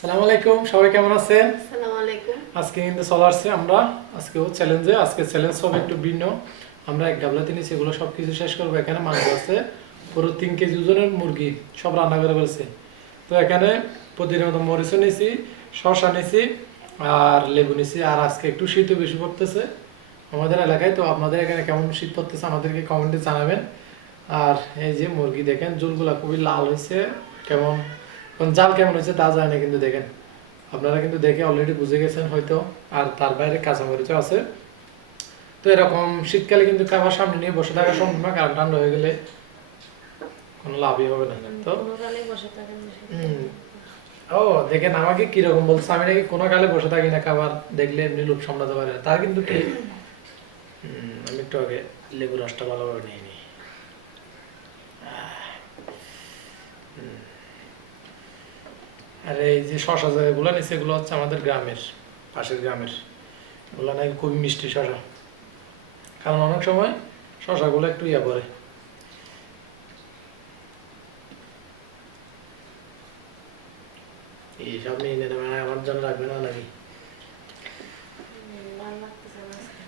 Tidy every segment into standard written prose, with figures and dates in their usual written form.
আসসালামু আলাইকুম, সবাই কেমন আছেন? আসসালামু আলাইকুম। আজকে কিন্তু চলে আসছে আমরা আজকেও চ্যালেঞ্জে। আজকে চ্যালেঞ্জ সব একটু ভিন্ন। আমরা এক গাবলাতে নিচে এগুলো সব কিছু শেষ করবো। এখানে মাংস আছে পুরো 3 কেজি ওজনের মুরগি, সব রান্না করে ফেলছে। তো এখানে প্রতিদিনের মতো মরিচও নিছি, শসা নিছি আর লেবু নিছি। আর আজকে একটু শীতও বেশি পড়তেছে আমাদের এলাকায়। তো আপনাদের এখানে কেমন শীত পড়তেছে আমাদেরকে কমেন্টে জানাবেন। আর এই যে মুরগি দেখেন, চুলগুলা খুবই লাল হয়েছে। কেমন কোন জাল কেমন হয়েছে তা জানি না, কিন্তু দেখেন আপনারা কিন্তু দেখে অলরেডি বুঝে গেছেন হয়তো। আর তার বাইরে কাঁচামরিচও আছে। তো এরকম শীতকালে কিন্তু খাবার সামনে নিয়ে বসে থাকা সম্ভব না, কারণ ঠান্ডা হয়ে গেলে কোনো লাভই হবে না। তো কোনো কালে বসে থাকেন না। হুম, ও দেখেন আমাকে কিরকম বলছে, আমি নাকি কোনো কালে বসে থাকি না, খাবার দেখলে এমনি লোভ সামলাতে পারে না, তা কিন্তু ঠিক। আমি একটু আগে লেবু রসটা ভালোভাবে নিয়ে নিই। আর এই যে শশা যেগুলো নিচ্ছে এগুলো হচ্ছে আমাদের গ্রামের, পাশের গ্রামের। এগুলো নাকি খুবই মিষ্টি শশা, কারণ অনেক সময় শশাগুলো একটু ইয়া করে। এইসব নিয়ে নিতে মানে আমার জন্য রাখবে না নাকি? ভালো লাগতেছে না আজকে।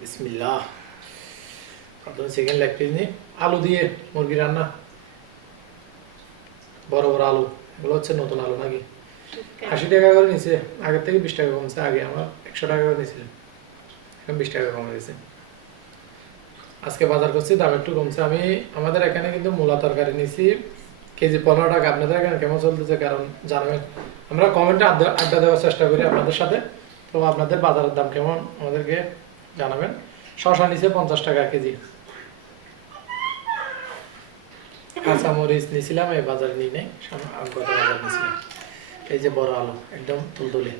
বিসমিল্লাহ। প্রথমে চিকেন লেগ পিস নিই, আলু দিয়ে মুরগি রান্না, বড় বড় আলু। এগুলো হচ্ছে নতুন আলু নাকি? শীতকালে 80 টাকা করে নিছে, আগের থেকে 20 টাকা কমছে। আগে আমার 100 টাকা করে নিয়েছিলেন, এখন 20 টাকা কমে গেছে। আজকে বাজার করছি, দাম একটু কমছে। আমি আমাদের এখানে কিন্তু মূলা তরকারি নিছি কেজি 15 টাকা। আপনাদের এখানে কেমন চলতেছে কারণ জানাবেন। আমরা কমেন্টে আড্ডা আড্ডা দেওয়ার চেষ্টা করি আপনাদের সাথে। তো আপনাদের বাজারের দাম কেমন আমাদেরকে জানাবেন। শশা নিচে 50 টাকা কেজি। কাঁচামরিচ নিয়েছিলাম, এই বাজারে নিই নাই, গত বাজার নিয়েছিলাম। এই যে বড় আলু একদম তুলতুলে।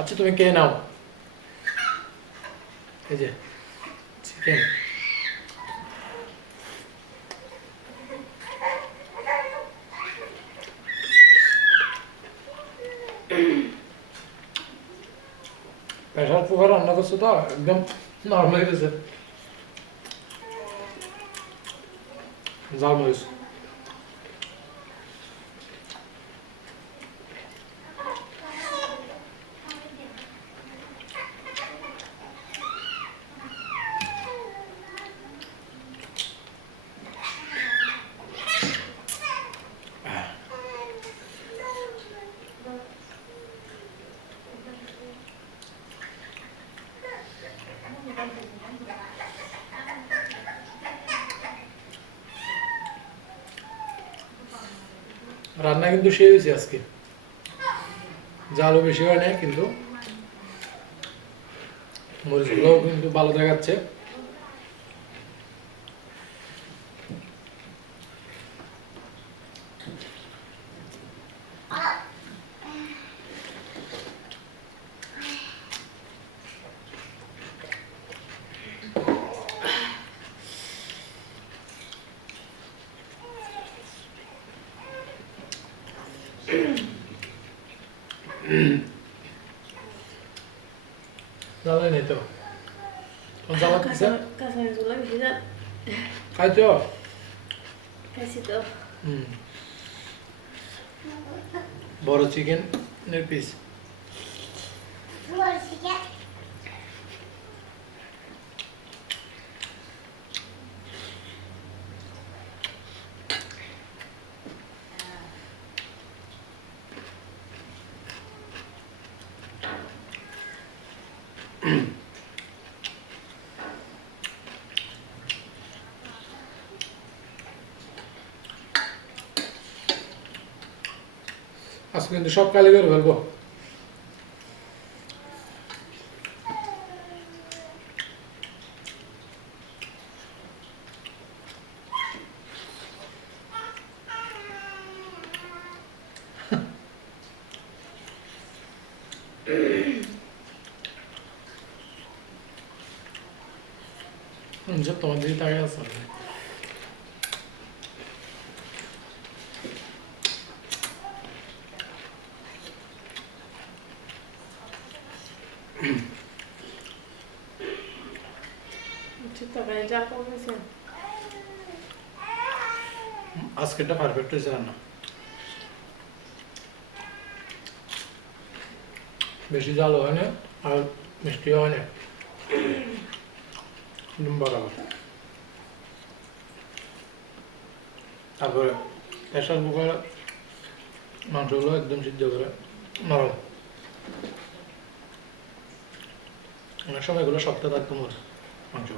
আচ্ছা তুমি কে নাও, এই যে চিকেন। প্রেশার কুকার রান্না করছো তো একদম নরম হয়ে গেছে। জাল মরিচ রান্না কিন্তু সেই হয়েছে আজকে, জালও বেশি হয় না, কিন্তু মরিচগুলোও কিন্তু ভালো দেখাচ্ছে। জানাই নেই তো তোমার জাল লাগতেছে? কাঁচামরিচগুলো বেশি জাল খাইছো? খাইছি তো। হুম, বড় চিকেনের পিস। আজকে কিন্তু সব কালি করে ফেলবো। যে তোমার দিকে তাকে আছে তরকারি যা কমেছে আজকেরটা পারফেক্ট হয়েছে রান্না বেশি জাল হয় না আর মিষ্টিও হয় না একদম বরাবর তারপরে প্রেশার কুকারে মাংসগুলো একদম সিদ্ধ করে নরম অনেক সময় এগুলো শক্ত থাকতো মোর মাংস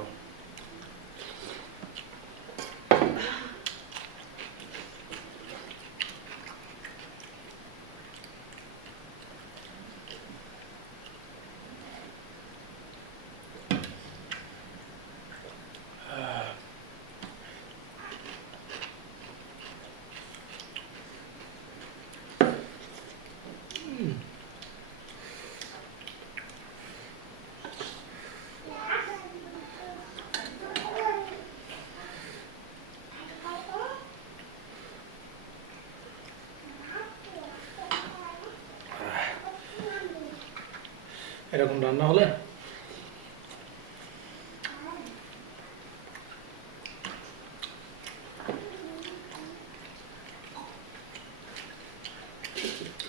এরকম রান্না হলে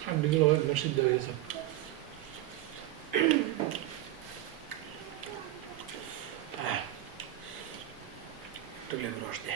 হাড্ডিগুলো একদম সিদ্ধ হয়ে গেছে একটু লেবু রস দে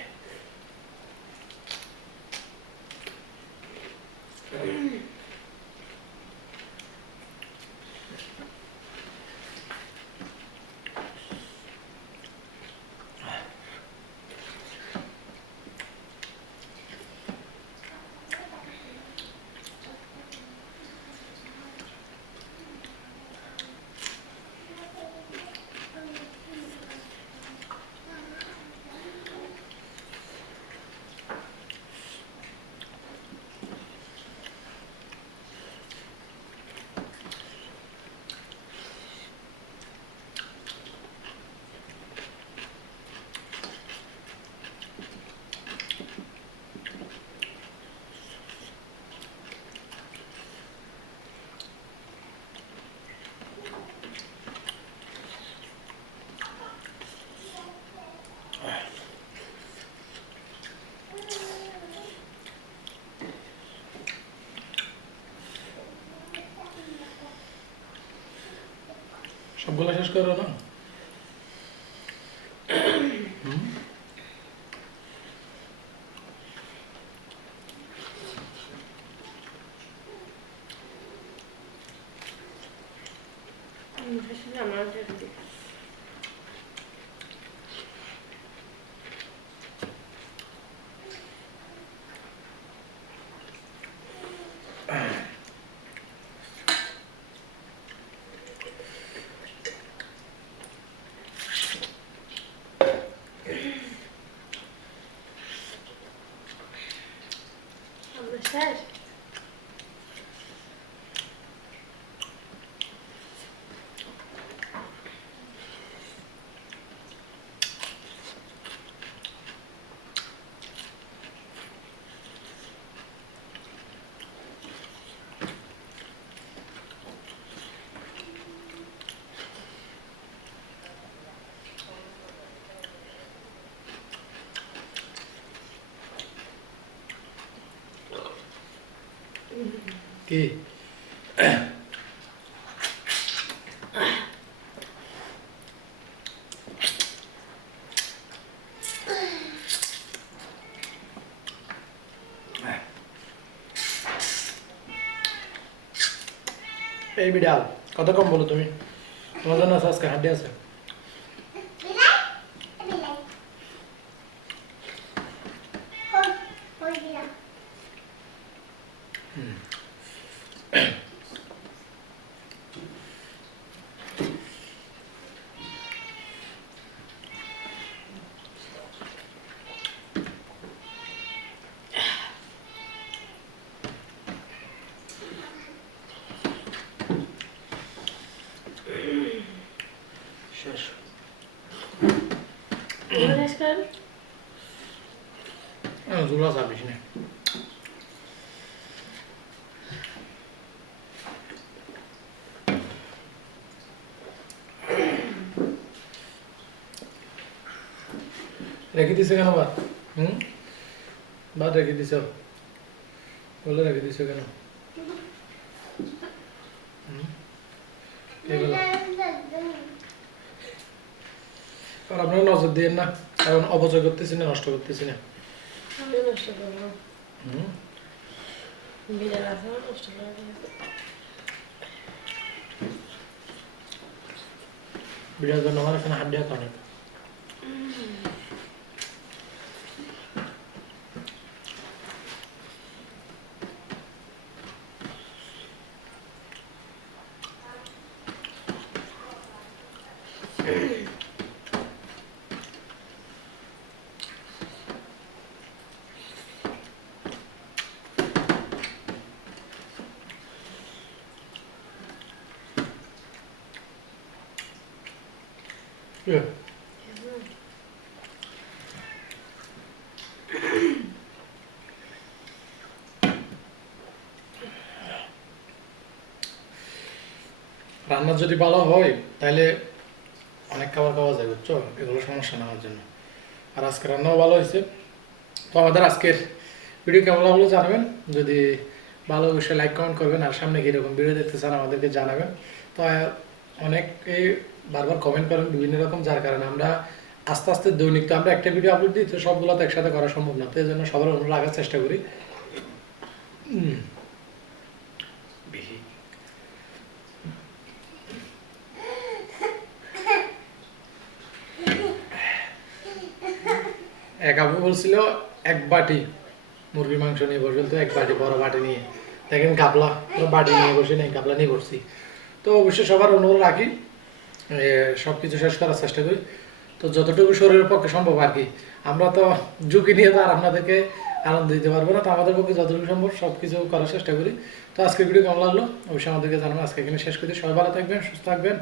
সবগুলো শেষ করো না আমার জন্য শেষ কি এই বিড়াল কত কম বলো তুমি তোমার জন্য আছে আজকে হাড্ডি আছে এগুলো শেষ করেন। জুলা চাপিস না। রেখে দিছে কেন ভাত? ভাত রেখে দিছ? বলে রেখে দিছ কেন? এগুলো আর আপনারা নজর দিয়ে না, কারণ অপচয় করতেছি না, নষ্ট করতেছি না। আমি নষ্ট করবো। বিড়াল আছে আমার নষ্ট করবো। বিড়াল জন্য আমার এখানে হাড্ডি হাত অনেক। Yeah. রান্না যদি ভালো হয় তাহলে অনেক খাবার খাওয়া যায়, বুঝছো? এগুলো সমস্যা না আমার জন্য। আর আজকে রান্নাও ভালো হয়েছে। তো আমাদের আজকের ভিডিও কেমন লাগলো জানাবেন। যদি ভালো অবশ্যই লাইক কমেন্ট করবেন, আর সামনে কীরকম ভিডিও দেখতে চান আমাদেরকে জানাবেন। তো অনেকেই বারবার কমেন্ট করেন বিভিন্ন রকম, যার কারণে আমরা আস্তে আস্তে দৈনিক, তো আমরা একটা ভিডিও আপলোড দিই, তো সবগুলো তো একসাথে করা সম্ভব না। তো এই জন্য সবার অনুরোধ রাখার চেষ্টা করি। এক আপু বলছিল এক বাটি মুরগির মাংস নিয়ে বসবেন, তো এক বাটি বড় বাটি নিয়ে দেখেন গাবলা, পুরো বাটি নিয়ে বসে নেই, গাবলা নিয়ে করছি। তো অবশ্যই সবার অনুরোধ রাখি, সব কিছু শেষ করার চেষ্টা করি। তো যতটুকু শরীরের পক্ষে সম্ভব আর কি, আমরা তো ঝুঁকি নিয়ে তো আর আপনাদেরকে আনন্দ দিতে পারবো না। তো আমাদের পক্ষে যতটুকু সম্ভব সব কিছু করার চেষ্টা করি। তো আজকের ভিডিও কেমন লাগলো অবশ্যই আমাদেরকে জানাবেন। আজকে এখানে শেষ করি। সবাই ভালো থাকবেন, সুস্থ থাকবেন।